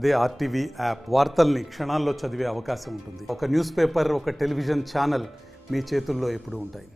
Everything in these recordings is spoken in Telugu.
అదే ఆర్టీవీ యాప్ వార్తల్ని క్షణాల్లో చదివే అవకాశం ఉంటుంది. ఒక న్యూస్ పేపర్, ఒక టెలివిజన్ ఛానల్ మీ చేతుల్లో ఎప్పుడూ ఉంటాయి.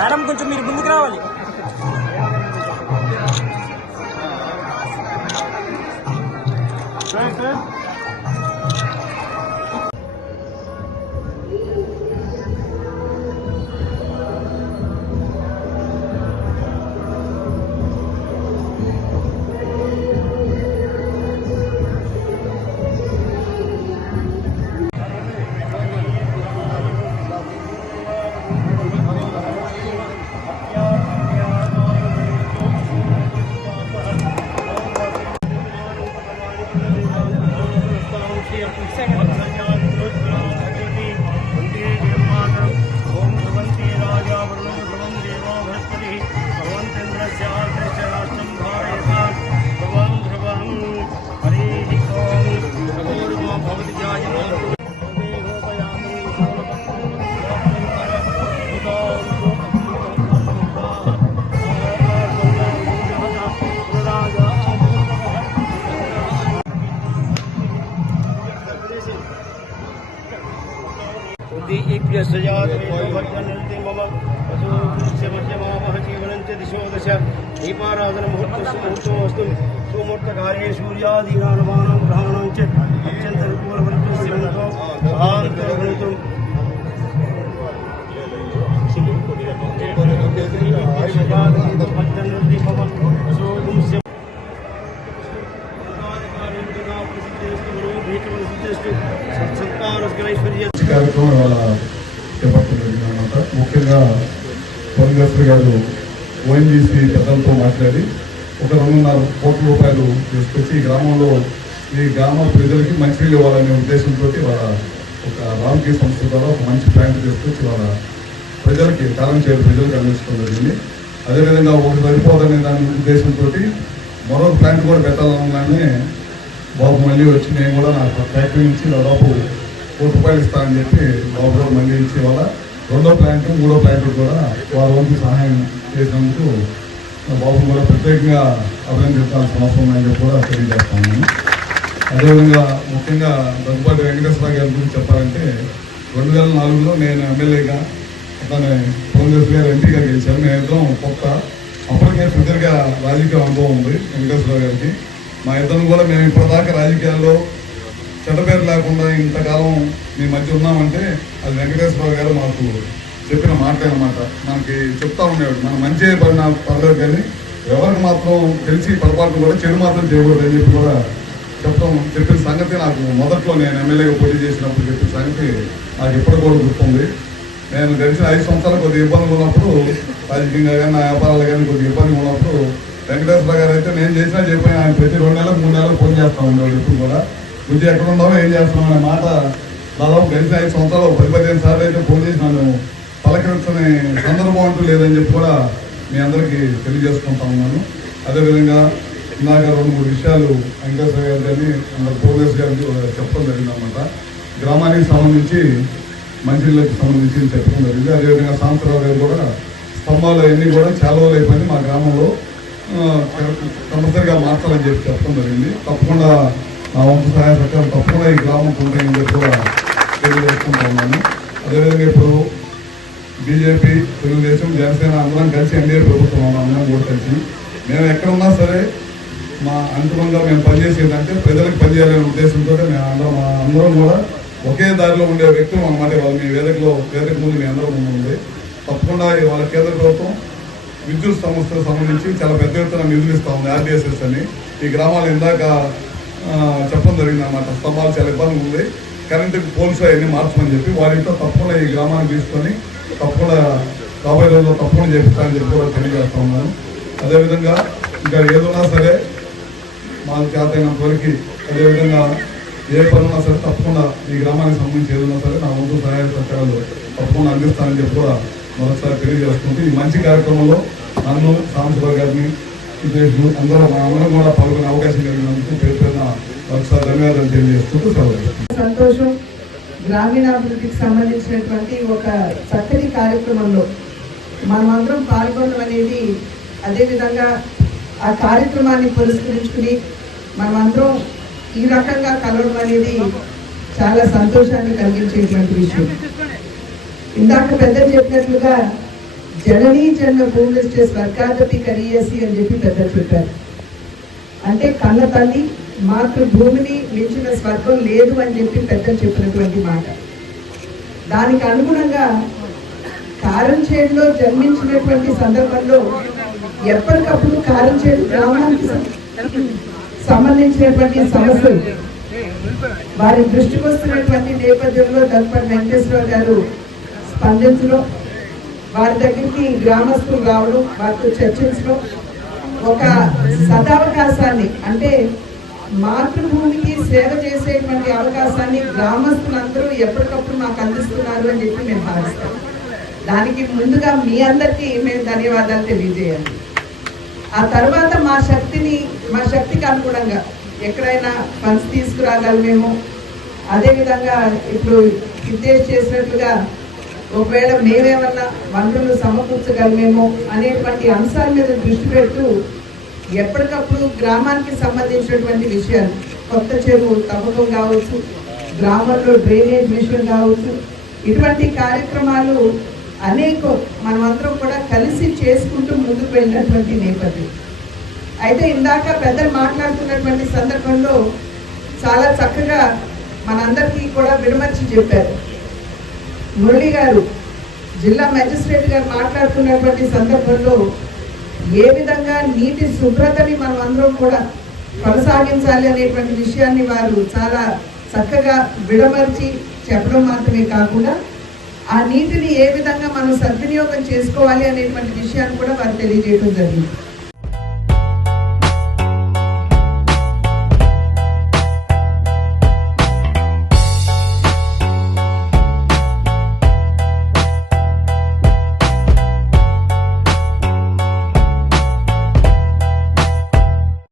మేడం కొంచెం మీరు ముందుకు రావాలి. దీపారాధన ముహూర్తమస్తు సుముహూర్తకార్యే సూర్యాదీనానుమానం గ్రహణం చ అత్యంత ముఖ్యంగా పొన్నిగస్టర్ గారు ఓఎన్జీసీ పెద్దలతో మాట్లాడి ఒక 2.5 కోట్ల రూపాయలు తీసుకొచ్చి ఈ గ్రామ ప్రజలకి మంచినీళ్ళు ఇవ్వాలనే ఉద్దేశంతో వాళ్ళ ఒక రామకీ సంస్థ ద్వారా ఒక మంచి ప్లాంట్ తీసుకొచ్చి వాళ్ళ ప్రజలకి కారంచేరు ప్రజలకు అందించడం జరిగింది. అదేవిధంగా ఒకటి సరిపోదనే దాని ఉద్దేశంతో మరొక ప్లాంట్ కూడా పెట్టాలనగానే బాబు మళ్ళీ వచ్చి నేను కూడా నా ఫ్యాక్టరీ నుంచి దాదాపు 1 కోటి రూపాయలు ఇస్తానని చెప్పి బాబు గారు మళ్ళీ ఇచ్చి వాళ్ళ 2వ ప్లాంట్ 3వ ప్లాంట్ కూడా వారి వంతు సహాయం చేసినందుకు బాబు కూడా ప్రత్యేకంగా అభినందించాల్సిన అవసరం ఉందని చెప్పి కూడా తెలియజేస్తాను. అదేవిధంగా ముఖ్యంగా దగ్గుబాటి వెంకటేశ్వర గారి గురించి చెప్పాలంటే 2004లో నేను ఎమ్మెల్యేగా అతను పొన్నిగస్టర్ గారు ఎంపీగా గెలిచాను. మేమిద్దరం కొత్త, అప్పటికే ప్రజలుగా రాజకీయ అనుభవం ఉంది వెంకటేశ్వర గారికి. మా ఇద్దరం కూడా మేము ఇప్పటిదాకా రాజకీయాల్లో చెడ్డ పేరు లేకుండా ఇంతకాలం మీ మధ్య ఉన్నామంటే అది వెంకటేశ్వర గారు మాకు చెప్పిన మాటే అన్నమాట. మనకి చెప్తా ఉండేవాడు, మనం మంచి పడిన పర్లేదు కానీ ఎవరికి మాత్రం తెలిసి పొరపాటు కూడా చెడు మాత్రం చేయకూడదు అని చెప్పి కూడా చెప్పిన సంగతి నాకు మొదట్లో నేను ఎమ్మెల్యేగా పోటీ చేసినప్పుడు చెప్పిన సంగతి నాకు ఎప్పుడు కూడా గుర్తుంది. నేను గడిచిన 5 సంవత్సరాలు కొద్దిగా ఇబ్బందులు ఉన్నప్పుడు రాజకీయంగా కానీ నా వ్యాపారాలు కానీ కొద్దిగా ఇబ్బందిగా ఉన్నప్పుడు వెంకటేశ్వర గారు అయితే నేను చేసినా చెప్పిన ఆయన ప్రతి 2 నెలలకు 3 నెలలకు ఫోన్ చేస్తూ ఉండేవాడు. ఇప్పుడు కూడా బుద్ధి ఎక్కడ ఉన్నామో ఏం చేస్తున్నాం అనే మాట దాదాపు గడిచిన 5 సంవత్సరాలు 10-15 సార్లు అయితే ఫోన్ చేసి నన్ను పలకరించని సందర్భం అంటూ లేదని చెప్పి కూడా మీ అందరికీ తెలియజేసుకుంటా ఉన్నాను. అదేవిధంగా ఇందాక 2-3 విషయాలు వెంకటేశ్వర గారు కానీ పోలీస్ గారికి చెప్పడం జరిగిందన్నమాట. గ్రామానికి సంబంధించి మంచిళ్ళకి సంబంధించి చెప్పడం జరిగింది. అదేవిధంగా సాంతరావు గారు కూడా స్తంభాలు అవన్నీ కూడా చాలా రోజులు అయిపోయింది మా గ్రామంలో కంపల్సరిగా మార్చాలని చెప్పి చెప్పడం జరిగింది. తప్పకుండా నా వంతు సహాయ సహకారం తప్పకుండా ఈ గ్రామం ఉంటాయని చెప్పి కూడా తెలియజేసుకుంటా ఉన్నాను. అదేవిధంగా ఇప్పుడు బీజేపీ, తెలుగుదేశం, జనసేన అందరం కలిసి ఎన్డీఏ ప్రభుత్వం ఉన్నాం. అందరం కూడా కలిసి మేము ఎక్కడున్నా సరే మా అంతిమంగా మేము పనిచేసేదంటే ప్రజలకు పనిచేయాలనే ఉద్దేశంతో మేము అందరం కూడా ఒకే దారిలో ఉండే వ్యక్తులు అన్నమాట. వాళ్ళు మీ వేదిక ముందు మీ అందరం ముందు ఉంది. తప్పకుండా వాళ్ళ కేంద్ర ప్రభుత్వం విద్యుత్ సంస్థలకు సంబంధించి చాలా పెద్ద ఎత్తున నిధులు ఇస్తూ ఉంది. ఆర్డీఎస్ఎస్ అని ఈ గ్రామాలు ఇందాక చెప్పడం జరిగింది అన్నమాట. స్తంభాలు చాలా ఇబ్బంది ఉంది, కరెంటు పోల్స్ అవన్నీ మార్చమని చెప్పి వారితో తప్పకుండా ఈ గ్రామాన్ని తీసుకొని తప్పకుండా రాబోయే రోజుల్లో తప్పకుండా చేపిస్తానని చెప్పి కూడా తెలియజేస్తా ఉన్నాను. అదేవిధంగా ఇంకా ఏదున్నా సరే మాకు చేతైనంత వరకు, అదేవిధంగా ఏ పనున్నా సరే తప్పకుండా ఈ గ్రామానికి సంబంధించి ఏదున్నా సరే నా వంతు సహాయ సహకారాలు తప్పకుండా అందిస్తానని చెప్పి కూడా మరొకసారి తెలియజేసుకుంటూ ఈ మంచి కార్యక్రమంలో నన్ను సాంబశివరావు గారిని అందరూ అందరం కూడా పాల్గొనే అవకాశం కలిగినందుకు పేరున ఒకసారి ధన్యవాదాలు తెలియజేసుకుంటూ సెలవు. సంతోషం. గ్రామీణాభివృద్ధికి సంబంధించినటువంటి ఒక చక్కటి కార్యక్రమంలో మనమందరం పాల్గొనడం అనేది, అదేవిధంగా ఆ కార్యక్రమాన్ని పురస్కరించుకుని మనమందరం ఈ రకంగా కలవడం అనేది చాలా సంతోషాన్ని కలిగించేటువంటి విషయం. ఇందాక పెద్దలు చెప్పినట్లుగా జననీ జన్మ భూమిస్తే స్వర్గాదపి కరియసి అని చెప్పి పెద్దలు చెప్పారు. అంటే కన్న తల్లి మాతృభూమిని మించిన స్వర్గం లేదు అని చెప్పి పెద్దలు చెప్పినటువంటి మాట. దానికి అనుగుణంగా కారంచేడులో జన్మించినటువంటి సందర్భంలో ఎప్పటికప్పుడు కారంచేడు గ్రామానికి సంబంధించినటువంటి సమస్యలు వారి దృష్టికి వస్తున్నటువంటి నేపథ్యంలో దత్పటి వెంకటేశ్వరరావు గారు స్పందించడం, వారి దగ్గరికి గ్రామస్తులు రావడం, వారితో చర్చించడం, ఒక సదావకాశాన్ని అంటే మాతృభూమికి సేవ చేసేటువంటి అవకాశాన్ని గ్రామస్తులందరూ ఎప్పటికప్పుడు మాకు అందిస్తున్నారు అని చెప్పి మేము భావిస్తాం. దానికి ముందుగా మీ అందరికీ మేము ధన్యవాదాలు తెలియజేయాలి. ఆ తర్వాత మా శక్తికి అనుగుణంగా ఎక్కడైనా ఫండ్స్ తీసుకురాగలమేమో, అదేవిధంగా ఇప్పుడు హితేష్ చేసినట్లుగా ఒకవేళ మేమేమన్నా వనరులు సమకూర్చగలమేమో అనేటువంటి అంశాల మీద దృష్టి పెడుతూ ఎప్పటికప్పుడు గ్రామానికి సంబంధించినటువంటి విషయాలు, కొత్త చెరువు తవ్వకం కావచ్చు, గ్రామంలో డ్రైనేజ్ విషయం కావచ్చు, ఇటువంటి కార్యక్రమాలు అనేకం మనమందరం కూడా కలిసి చేసుకుంటూ ముందుకు వెళ్ళినటువంటి నేపథ్యం. అయితే ఇందాక పెద్దలు మాట్లాడుతున్నటువంటి సందర్భంలో చాలా చక్కగా మనందరికీ కూడా విడమర్చి చెప్పారు. మురళి గారు, జిల్లా మెజిస్ట్రేట్ గారు మాట్లాడుతున్నటువంటి సందర్భంలో ఏ విధంగా నీటి శుభ్రతని మనం అందరం కూడా కొనసాగించాలి అనేటువంటి విషయాన్ని వారు చాలా చక్కగా విడమర్చి చెప్పడం మాత్రమే కాకుండా ఆ నీటిని ఏ విధంగా మనం సద్వినియోగం చేసుకోవాలి అనేటువంటి విషయాన్ని కూడా వారు తెలియజేయడం జరిగింది.